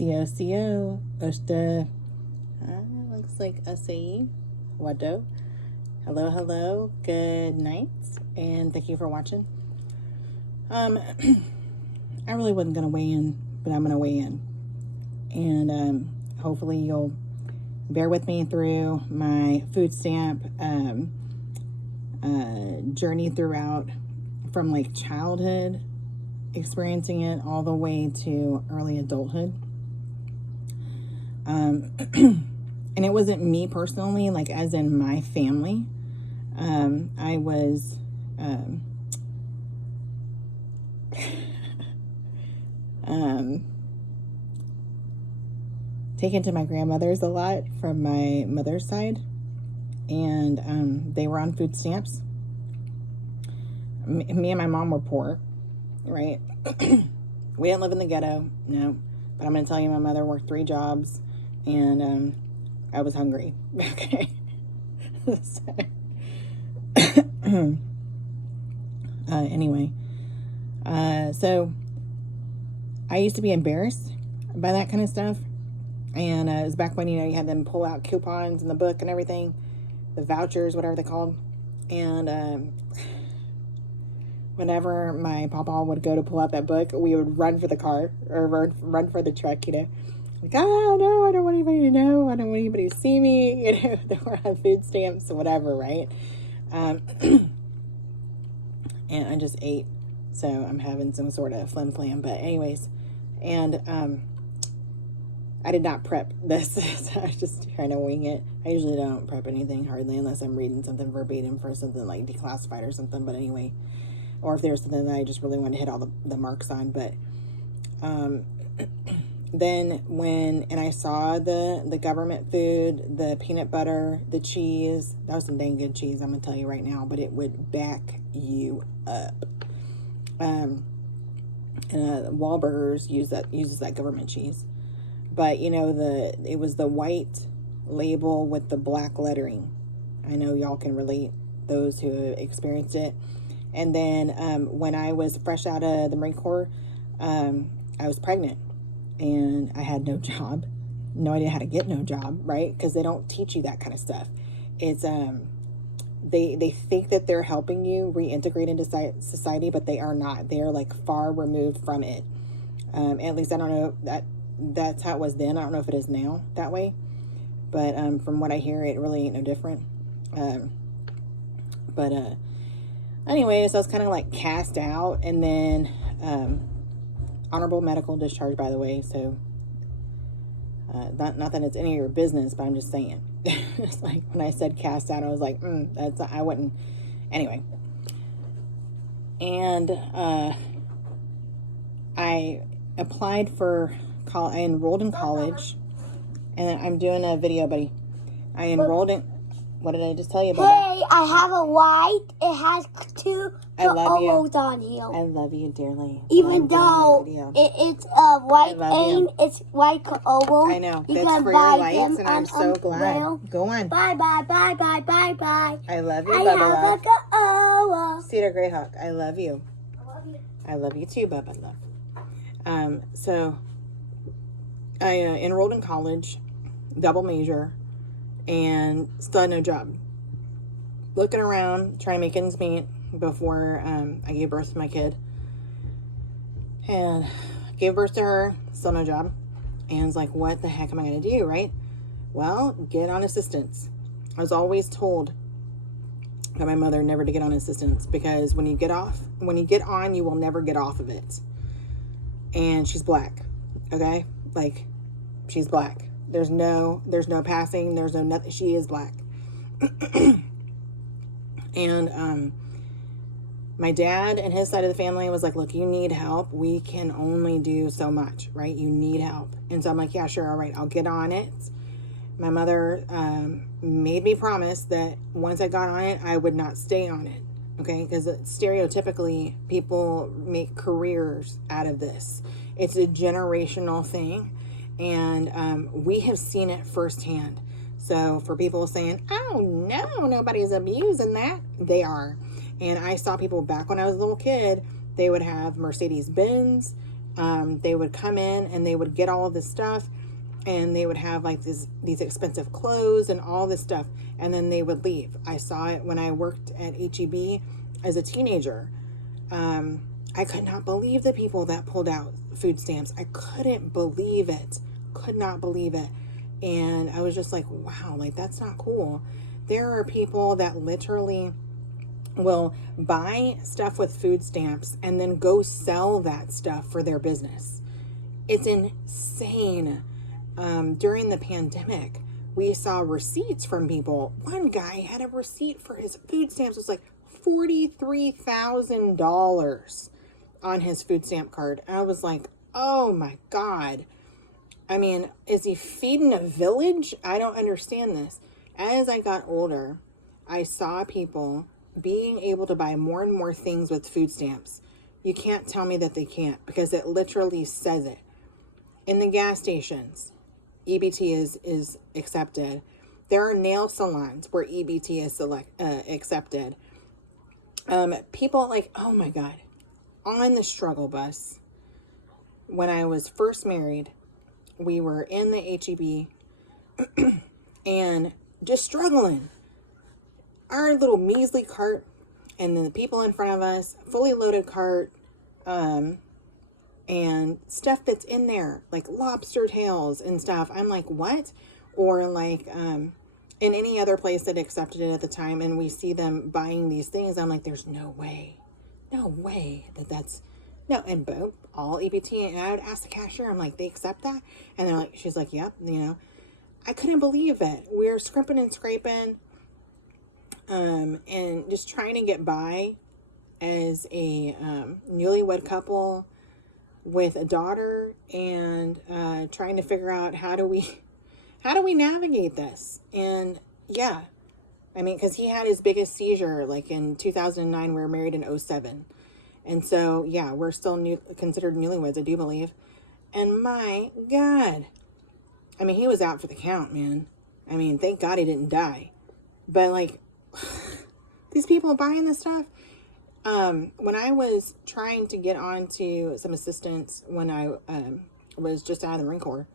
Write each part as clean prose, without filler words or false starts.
CO, Hubster. Looks like acai. Wado. Hello. Good night, and thank you for watching. I really wasn't gonna weigh in, but I'm gonna weigh in, and hopefully you'll bear with me through my food stamp journey throughout, from like childhood, experiencing it, all the way to early adulthood. And it wasn't me personally, like as in my family. I was taken to my grandmother's a lot from my mother's side, and they were on food stamps. Me and my mom were poor, right? We didn't live in the ghetto, no, but I'm gonna tell you, my mother worked 3 jobs, and I was hungry. Okay. Anyway, so I used to be embarrassed by that kind of stuff, and it was back when, you know, you had them pull out coupons in the book and everything, the vouchers, whatever they're called, and whenever my papa would go to pull out that book, we would run for the car, or run for the truck, you know, like, oh no, I don't want anybody to know, I don't want anybody to see me, you know, that we're on food stamps or whatever, right? And I just ate, so I'm having some sort of flim-flam, but anyways, and I did not prep this, so I was just trying to wing it. I usually don't prep anything hardly, unless I'm reading something verbatim for something like declassified or something, but anyway, or if there's something that I just really want to hit all the marks on. But then when I saw the government food, the peanut butter, the cheese, that was some dang good cheese, I'm gonna tell you right now, but it would back you up. Wahlburgers uses that government cheese, but you know, it was the white label with the black lettering. I know y'all can relate, those who experienced it. And then when I was fresh out of the Marine Corps, I was pregnant, and I had no job, no idea how to get no job, right? Because they don't teach you that kind of stuff. It's they think that they're helping you reintegrate into society, but they are not. They are like far removed from it. At least I don't know, that's how it was then. I don't know if it is now that way, but from what I hear, it really ain't no different. Anyway, so I was kind of like cast out, and then honorable medical discharge, by the way, so not that it's any of your business, but I'm just saying. It's like when I said cast out, I was like, I wouldn't. Anyway, and I applied for I enrolled in college, and I'm doing a video, buddy. I enrolled in. What did I just tell you about? Hey, I have a white. It has 2 O's on here. I love you dearly. Even though it's a white and it's white oval. I know. That's for your lights, and I'm so glad. Go on. Bye. I love you, I Bubba have Love. a Cedar Greyhawk, I love you. I love you. I love you too, Bubba Love. So I enrolled in college, double major, and still had no job. Looking around, trying to make ends meet before I gave birth to my kid. And gave birth to her, still no job. And it's like, what the heck am I going to do, right? Well, get on assistance. I was always told by my mother never to get on assistance, because when you get on, you will never get off of it. And she's black, okay? Like, she's black. There's no passing. There's no nothing. She is black. And my dad and his side of the family was like, look, you need help. We can only do so much, right? You need help. And so I'm like, yeah, sure. All right. I'll get on it. My mother made me promise that once I got on it, I would not stay on it. Okay. Because stereotypically, people make careers out of this. It's a generational thing. And we have seen it firsthand. So for people saying, oh no, nobody's abusing that, they are. And I saw people back when I was a little kid, they would have Mercedes-Benz, They would come in and they would get all of this stuff, and they would have like these expensive clothes and all this stuff, and then they would leave. I saw it when I worked at HEB as a teenager. I could not believe the people that pulled out food stamps. I couldn't believe it. Could not believe it. And I was just like, wow, like that's not cool. There are people that literally will buy stuff with food stamps and then go sell that stuff for their business. It's insane. During the pandemic, we saw receipts from people. One guy had a receipt for his food stamps. It was like $43,000 on his food stamp card. And I was like, oh my God. I mean, is he feeding a village? I don't understand this. As I got older, I saw people being able to buy more and more things with food stamps. You can't tell me that they can't, because it literally says it. In the gas stations, EBT is accepted. There are nail salons where EBT is accepted. People like, oh my God, on the struggle bus, when I was first married, we were in the HEB and just struggling. Our little measly cart, and then the people in front of us, fully loaded cart, and stuff that's in there, like lobster tails and stuff. I'm like, what? Or like, in any other place that accepted it at the time, and we see them buying these things, I'm like, there's no way that's, no, and boom, all EBT. And I would ask the cashier, I'm like, they accept that? And they're like, she's like, yep, you know. I couldn't believe it. We were scrimping and scraping, and just trying to get by as a newlywed couple with a daughter, and trying to figure out how do we navigate this. And yeah, I mean, because he had his biggest seizure like in 2009. We were married in 2007, and so yeah, we're still considered newlyweds, I do believe. And my God, I mean, he was out for the count, man. I mean, thank God he didn't die. But like, these people buying this stuff. When I was trying to get on to some assistance when I was just out of the Marine Corps,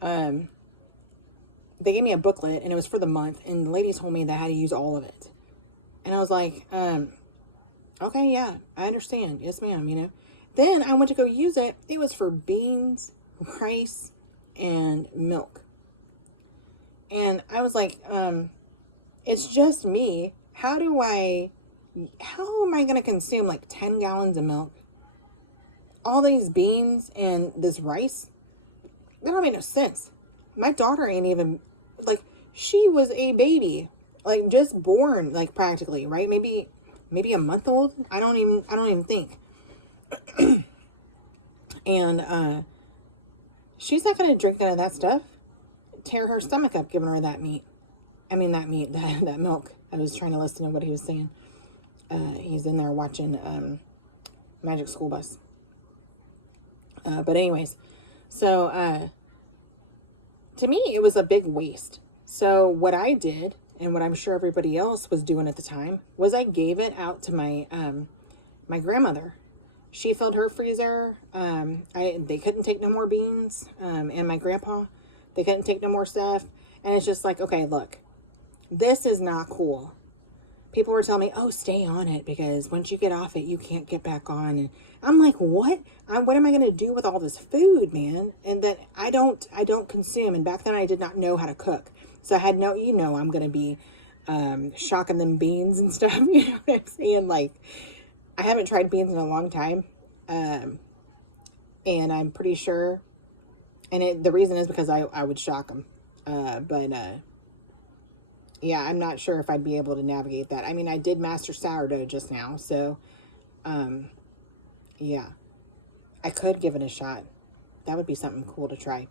they gave me a booklet, and it was for the month, and the lady told me that I had to use all of it. And I was like, okay, yeah, I understand. Yes, ma'am, you know. Then I went to go use it. It was for beans, rice, and milk. And I was like, it's just me. How am I going to consume like 10 gallons of milk? All these beans and this rice? That don't make no sense. My daughter ain't even, like, she was a baby, like just born, like practically, right? Maybe a month old. I don't even think. And, she's not going to drink none of that stuff. Tear her stomach up giving her that meat. That milk. I was trying to listen to what he was saying. He's in there watching Magic School Bus. But anyways, so to me, it was a big waste. So what I did, and what I'm sure everybody else was doing at the time, was I gave it out to my my grandmother. She filled her freezer. They couldn't take no more beans, and my grandpa, they couldn't take no more stuff. And it's just like, okay, look, this is not cool. People were telling me, oh, stay on it, because once you get off it, you can't get back on. And I'm like, what? What am I going to do with all this food, man? And that I don't consume. And back then I did not know how to cook. So I had I'm going to be shocking them beans and stuff. You know what I'm saying? Like, I haven't tried beans in a long time. And I'm pretty sure, and the reason is because I would shock them. Yeah, I'm not sure if I'd be able to navigate that. I mean, I did master sourdough just now, so, yeah, I could give it a shot. That would be something cool to try.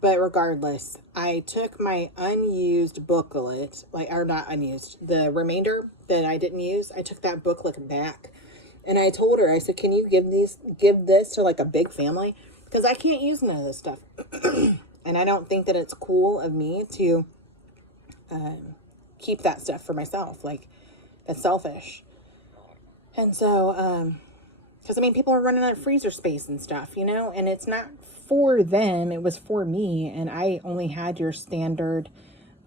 But regardless, I took my unused booklet, the remainder that I didn't use, I took that booklet back. And I told her, I said, can you give this to like a big family? Because I can't use none of this stuff. And I don't think that it's cool of me to keep that stuff for myself. Like, that's selfish. And so, Because, I mean, people are running out of freezer space and stuff, you know, and it's not for them. It was for me. And I only had your standard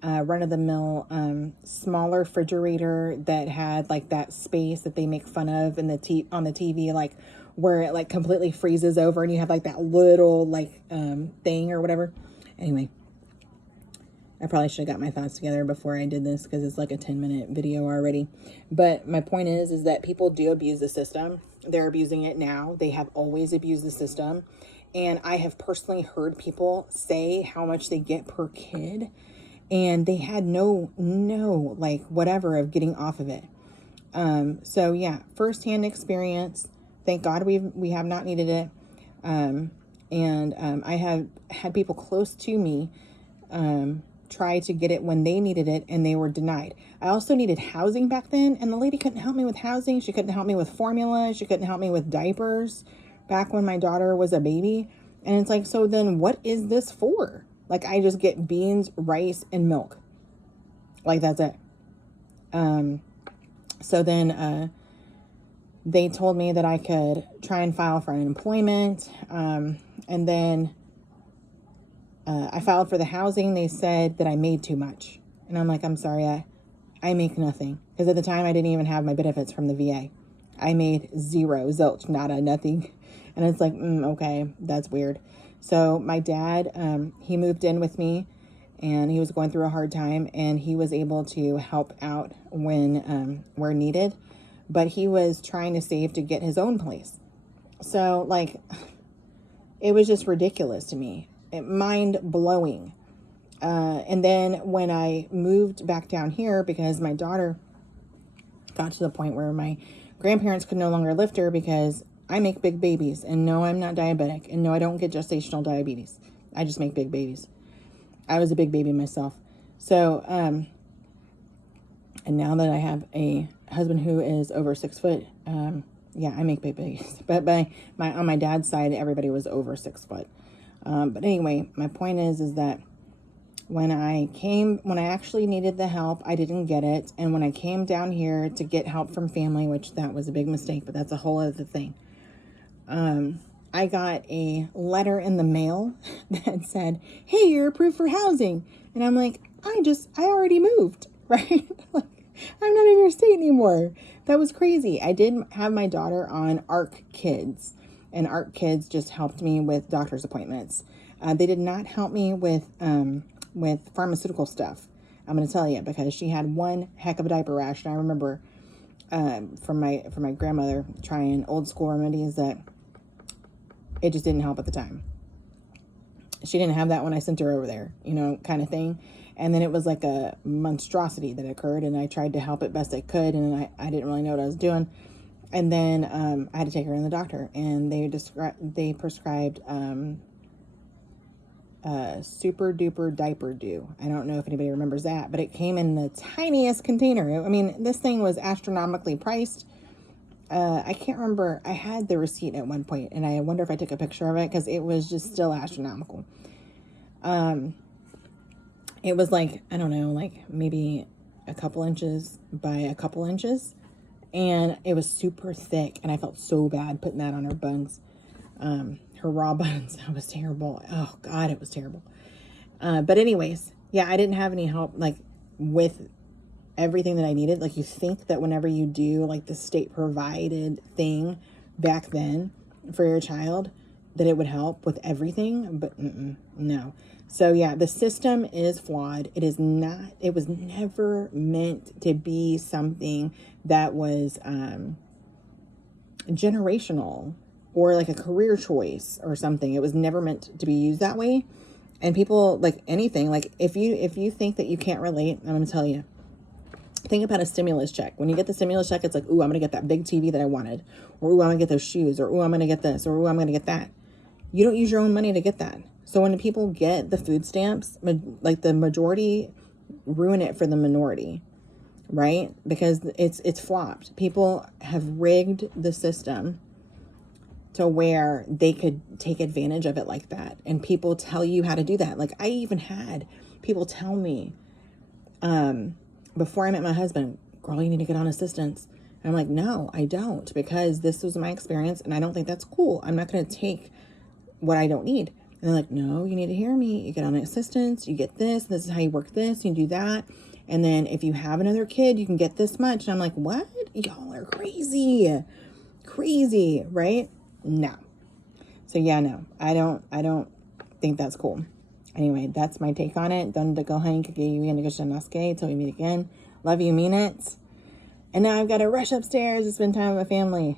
run-of-the-mill smaller refrigerator that had like that space that they make fun of in the on the TV, like where it like completely freezes over and you have like that little like thing or whatever. Anyway, I probably should have got my thoughts together before I did this because it's like a 10-minute video already. But my point is that people do abuse the system. They're abusing it now. They have always abused the system. And I have personally heard people say how much they get per kid. And they had no, like whatever of getting off of it. So yeah, firsthand experience. Thank God we have not needed it. I have had people close to me, try to get it when they needed it and they were denied. I also needed housing back then, and the lady couldn't help me with housing. She couldn't help me with formula. She couldn't help me with diapers back when my daughter was a baby. And it's like, so then what is this for? Like, I just get beans, rice, and milk. Like, that's it. So then they told me that I could try and file for unemployment. And then I filed for the housing. They said that I made too much. And I'm like, I'm sorry, I make nothing. Because at the time, I didn't even have my benefits from the VA. I made zero, zilch, nada, nothing. And it's like, okay, that's weird. So my dad, he moved in with me, and he was going through a hard time, and he was able to help out when where needed. But he was trying to save to get his own place. So, like, it was just ridiculous to me. Mind blowing. And then when I moved back down here, because my daughter got to the point where my grandparents could no longer lift her because I make big babies, and no, I'm not diabetic, and no, I don't get gestational diabetes. I just make big babies. I was a big baby myself. So, and now that I have a husband who is over 6 foot, yeah, I make big babies. But on my dad's side, everybody was over 6 foot. But anyway, my point is that when I actually needed the help, I didn't get it. And when I came down here to get help from family, which that was a big mistake, but that's a whole other thing. I got a letter in the mail that said, hey, you're approved for housing. And I'm like, I already moved, right? Like, I'm not in your state anymore. That was crazy. I did have my daughter on ARC Kids, and ARC Kids just helped me with doctor's appointments. They did not help me with pharmaceutical stuff. I'm going to tell you, because she had one heck of a diaper rash. And I remember from my grandmother trying old school remedies that it just didn't help at the time. She didn't have that when I sent her over there, you know, kind of thing. And then it was like a monstrosity that occurred, and I tried to help it best I could, and I didn't really know what I was doing. And then I had to take her in the doctor, and they prescribed Super Duper Diaper Dew. I don't know if anybody remembers that, but it came in the tiniest container. I mean, this thing was astronomically priced. I can't remember. I had the receipt at one point, and I wonder if I took a picture of it, because it was just still astronomical. It was like, I don't know, like maybe a couple inches by a couple inches, and it was super thick, and I felt so bad putting that on her buns. Her raw buns. That was terrible. Oh God, it was terrible. But anyways, yeah, I didn't have any help like with everything that I needed. Like, you think that whenever you do like the state provided thing back then for your child, that it would help with everything, but no. So yeah, the system is flawed. It was never meant to be something that was generational or like a career choice or something. It was never meant to be used that way. And people, like anything, like if you think that you can't relate, I'm going to tell you, think about a stimulus check. When you get the stimulus check, it's like, ooh, I'm going to get that big TV that I wanted, or ooh, I'm going to get those shoes, or ooh, I'm going to get this, or ooh, I'm going to get that. You don't use your own money to get that. So when people get the food stamps, like the majority ruin it for the minority, right? Because it's flopped. People have rigged the system to where they could take advantage of it like that. And people tell you how to do that. Like, I even had people tell me, before I met my husband, girl, you need to get on assistance. And I'm like, no, I don't, because this was my experience and I don't think that's cool. I'm not going to take what I don't need. And they're like, no, you need to hear me. You get on assistance, you get this is how you work this, you do that. And then if you have another kid, you can get this much. And I'm like, what? Y'all are crazy. Crazy, right? No. So yeah, no, I don't think that's cool. Anyway, that's my take on it. Donde kohen kageyuyanagashanaske. Till we meet again. Love you, mean it. And now I've got to rush upstairs to spend time with my family.